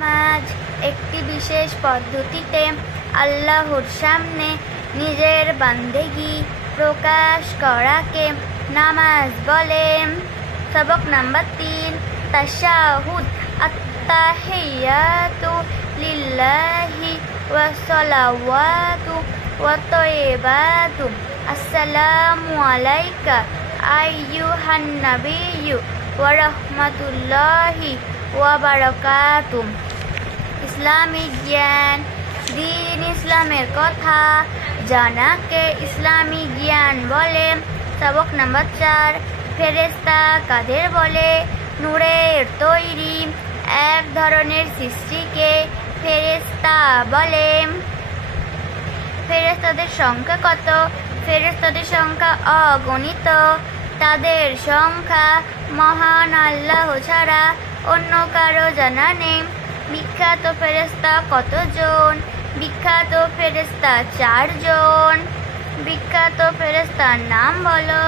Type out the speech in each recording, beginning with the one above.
নামাজ একটি বিশেষ পদ্ধতিতে আল্লাহর সামনে নিজের বান্দেগি প্রকাশ করাকে নামাজ বলে। সবক নাম্বার 3, তাশাহুদ। আত্তাহিয়াতু লিল্লাহি ওয়া সালাওয়াতু ওয়া তাইয়্যিবাতু। আসসালামু আলাইকা আইয়ুহান নাবিয়্যু ওয়া রাহমাতুল্লাহি ওয়া বারাকাতুহু। ইসলামিক জ্ঞান। দিন ইসলামের কথা জানাকে ইসলামিক জ্ঞান বলে। সবক নাম্বার 4, ফেরেশতা কাদের বলে? নূরের তৈরি এক ধরনের সৃষ্টিকে ফেরেশতা বলে। ফেরেশতাদের সংখ্যা কত? ফেরেশতাদের সংখ্যা অগণিত। তাদের সংখ্যা মহান আল্লাহ ছাড়া অন্য কারো জানা নেই। বিখ্যাত ফেরেশতা কতজন? বিখ্যাত ফেরেশতা 4 জন। বিখ্যাত ফেরেশতার নাম বলো।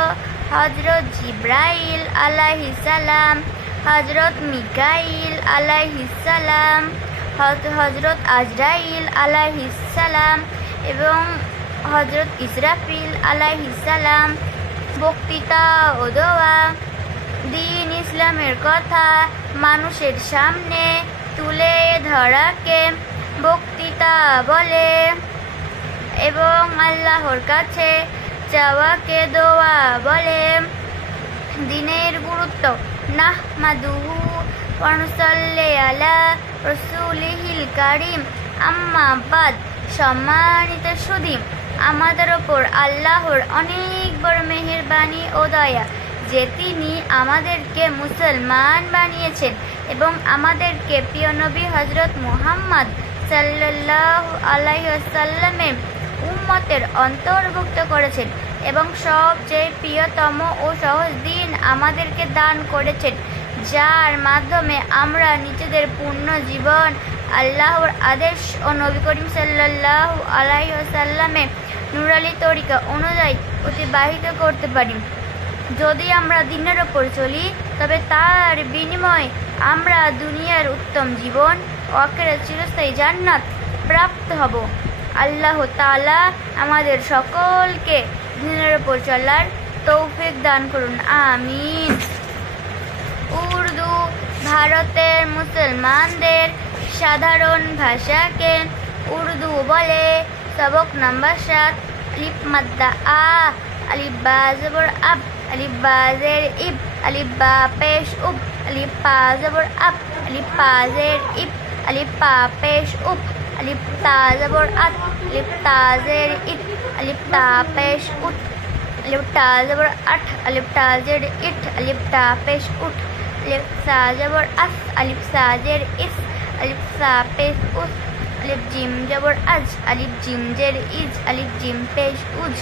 হযরত জিবরাইল আলাইহিস সালাম, হযরত মিকাইল আলাইহিস সালাম, হযরত আজরাইল আলাইহিস সালাম এবং হযরত ইসরাফিল আলাইহিস সালাম। বক্তৃতা ও দোয়া। দিন ইসলামের কথা মানুষের সামনে তুলে ধরাকে বক্তৃতা বলে এবং আল্লাহর কাছে চাওয়াকে দোয়া বলে। দিনের গুরুত্ব। নাহমাদুহু ওয়া নুসাল্লি আলা রাসূলিহিল কারীম, আম্মা বাদ। সম্মানিত সুধী, আমাদের ওপর আল্লাহর অনেক বড় মেহেরবানি ও দয়া যে তিনি আমাদেরকে মুসলমান বানিয়েছেন এবং আমাদেরকে প্রিয় নবী হযরত মুহাম্মদ সাল্লাল্লাহু আলাইহি ওয়াসাল্লামের উম্মতের অন্তর্ভুক্ত করেছেন এবং সবচেয়ে প্রিয়তম ও সহজ দিন আমাদেরকে দান করেছেন, যার মাধ্যমে আমরা নিজেদের পূর্ণ জীবন আল্লাহর আদেশ ও নবী করিম সাল্লাল্লাহু আলাইহি ওয়াসাল্লামের নূরানী তরিকা অনুযায়ী অতিবাহিত করতে পারি। যদি আমরা দ্বীনের ওপর চলি তবে তার বিনিময়ে আমরা দুনিয়ার উত্তম জীবন ও আখিরাতের চিরস্থায়ী জান্নাত প্রাপ্ত হব। আল্লাহ তাআলা আমাদের সকলকে দ্বীনের ওপর চলার তৌফিক দান করুন, আমিন। উর্দু ভারতের মুসলমানদের সাধারণ ভাষাকে উর্দু বলে। সবক নাম্বার 7, আলিফ মাদ্দা আ, আলিফ বা জবর আব, আলিফ বা জের ইব, আলিফ বা পেশ উব, আলিফ পা জবর আব, আলিফ পা জের ইব, আলিফ পা পেশ উব, আলিফ তা জবর আত, আলিফ তা জের ইত, আলিফ তা পেশ উত, আলিফ তা জবর আট, আলিফ তা জের ইট, আলিফ তা পেশ উট, আলিফ সা জবর আস, আলিফ সা জের ইস, আলিফ সা পেশ উস, আলিফ জিম জবর আজ, আলিফ জিম জের ইজ, আলিফ জিম পেশ উজ।